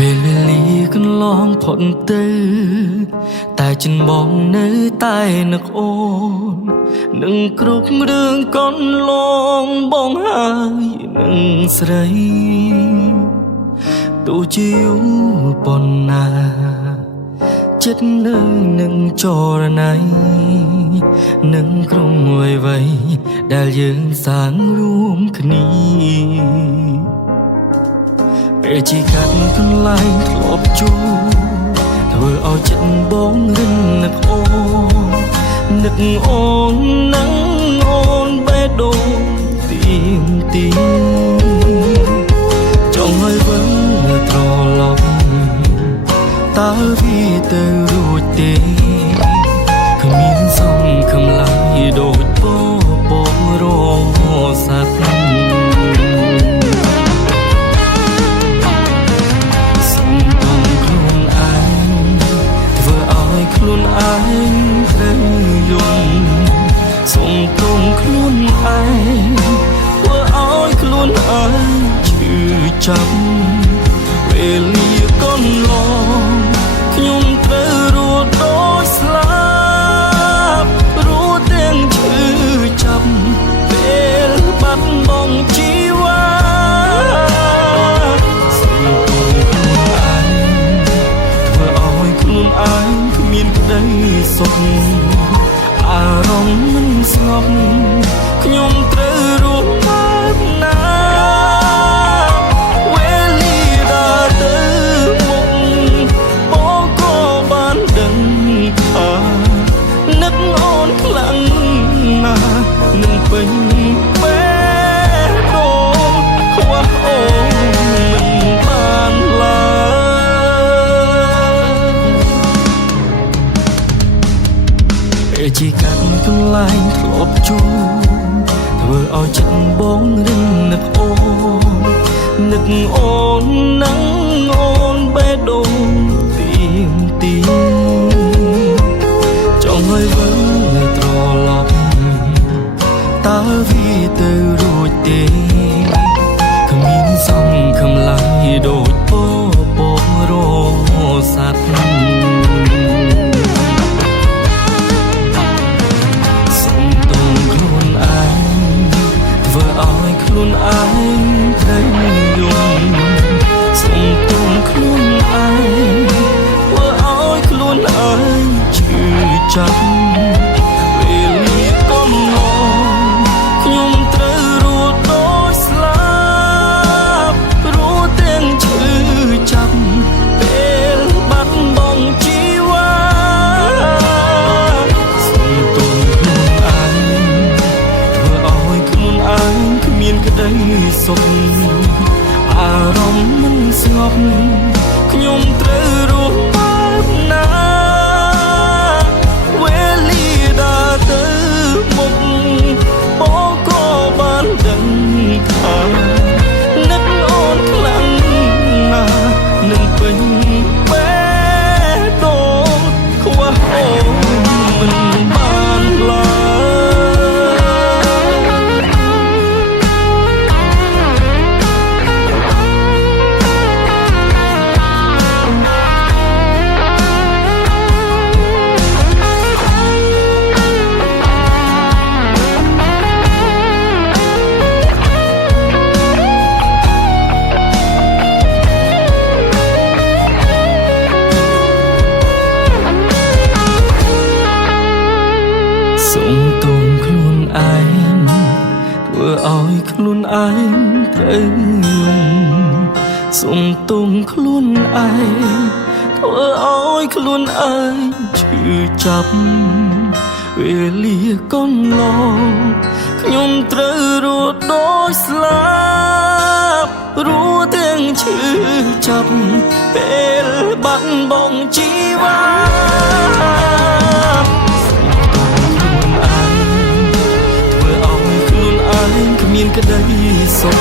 ពេលវេលាកន្លងផុតទៅតែចិនបងនៅតែនឹកអូននឹងគ្រប់រឿងកន្លងបងហើយនឹងស្រីទោះជាយូរប៉ុណ្ណាចិត្តនឹងចរណៃនឹងក្រុមអ្វីៗដែលយើងសាងរួមគ្នាពេលជីកាត់កន្លែងធ្លាប់ជួបធ្វើឲ្យចិត្តបងរឹងនឹកអូននឹកអូននឹងអូនបេះដូងទៀងទីចង់ឲ្យវិលត្រឡប់តើវាទៅរួចទេគ្មានសង្ឃឹមឡើយដូចបងរស័ព្ទខ្លួនឯងត្រូវយំសុំទងខ្លួនឯងធ្វើឲ្យខ្លួនឯងឈឺចាប់ពេលលាកន្លងខ្ញុំត្រូវរត់ដូចស្លាប់រត់ទាំងឈឺចាប់ពេលបាត់បង់ជីវ៉ាសុំទងខ្លួនឯងធ្វើឲ្យខ្លួនឯងមានក្តីសុខអារម្មណ៍មិនស្ងប់ខ្ញុំត្រូវរស់បែបណាវេលាដើរទៅមុខបងក៏បានដឹងថានឹកអូនខ្លាំងណាស់នឹងពេញបេះដូងខ្វះអូនមិនបានឡើយជីកាត់កន្លែងធ្លាប់ជួបធ្វើឲ្យចិត្តបងរឹងនឹកអូននឹកអូននឹងអូនបេះដូងទៀងទីចង់ឲ្យវិលត្រឡប់តើវាទៅរួចទេគ្មានសង្ឃឹមឡើយដូចបងរស័ព្ទខ្លួនឯងត្រូវយំសុំទងខ្លួនឯងធ្វើឲ្យខ្លួនឯងឈឺចាប់ពេលលាកន្លងខ្ញុំត្រូវរត់ដូចស្លាប់រត់ទាំងឈឺចាប់ពេលបាត់បង់ជីវ៉ាសុំទងខ្លួនឯងធ្វើឲ្យខ្លួនឯងមានក្តីសុខអារម្មណ៍មិនស្ងប់ខ្ញុំត្រូវរស់បែបណាវេលាដើរទៅមុខបងក៏បានដឹងថានឹកអូនខ្លាំងណាស់នឹងពេញបេះដូងខ្វះអូនមិនបានឡើយសុំទងខ្លួនឯងធ្វើឲ្យខ្លួនឯងត្រូវយំសុំទងខ្លួនឯងធ្វើឲ្យខ្លួនឯងឈឺចាប់វេលាកន្លងខ្ញុំត្រូវរត់ដូចស្លាប់រស់ទាំងឈឺចាប់ពេលបាត់បង់ជីវ៉ាមានក្តីសុខ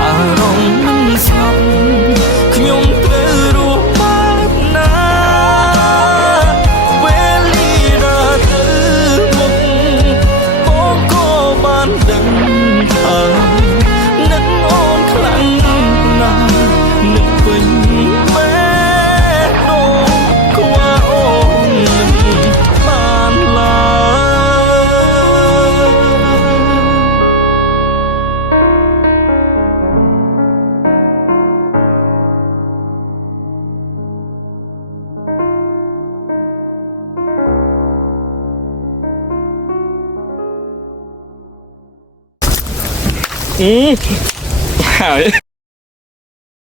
អារម្មណ៍មិនស្ងប់ខ្ញុំត្រូវរស់បែបណាវេលាដើរទៅមុខបងក៏បានដឹងថានឹកអូនខ្លាំងណាស់នឹកពេញ หาย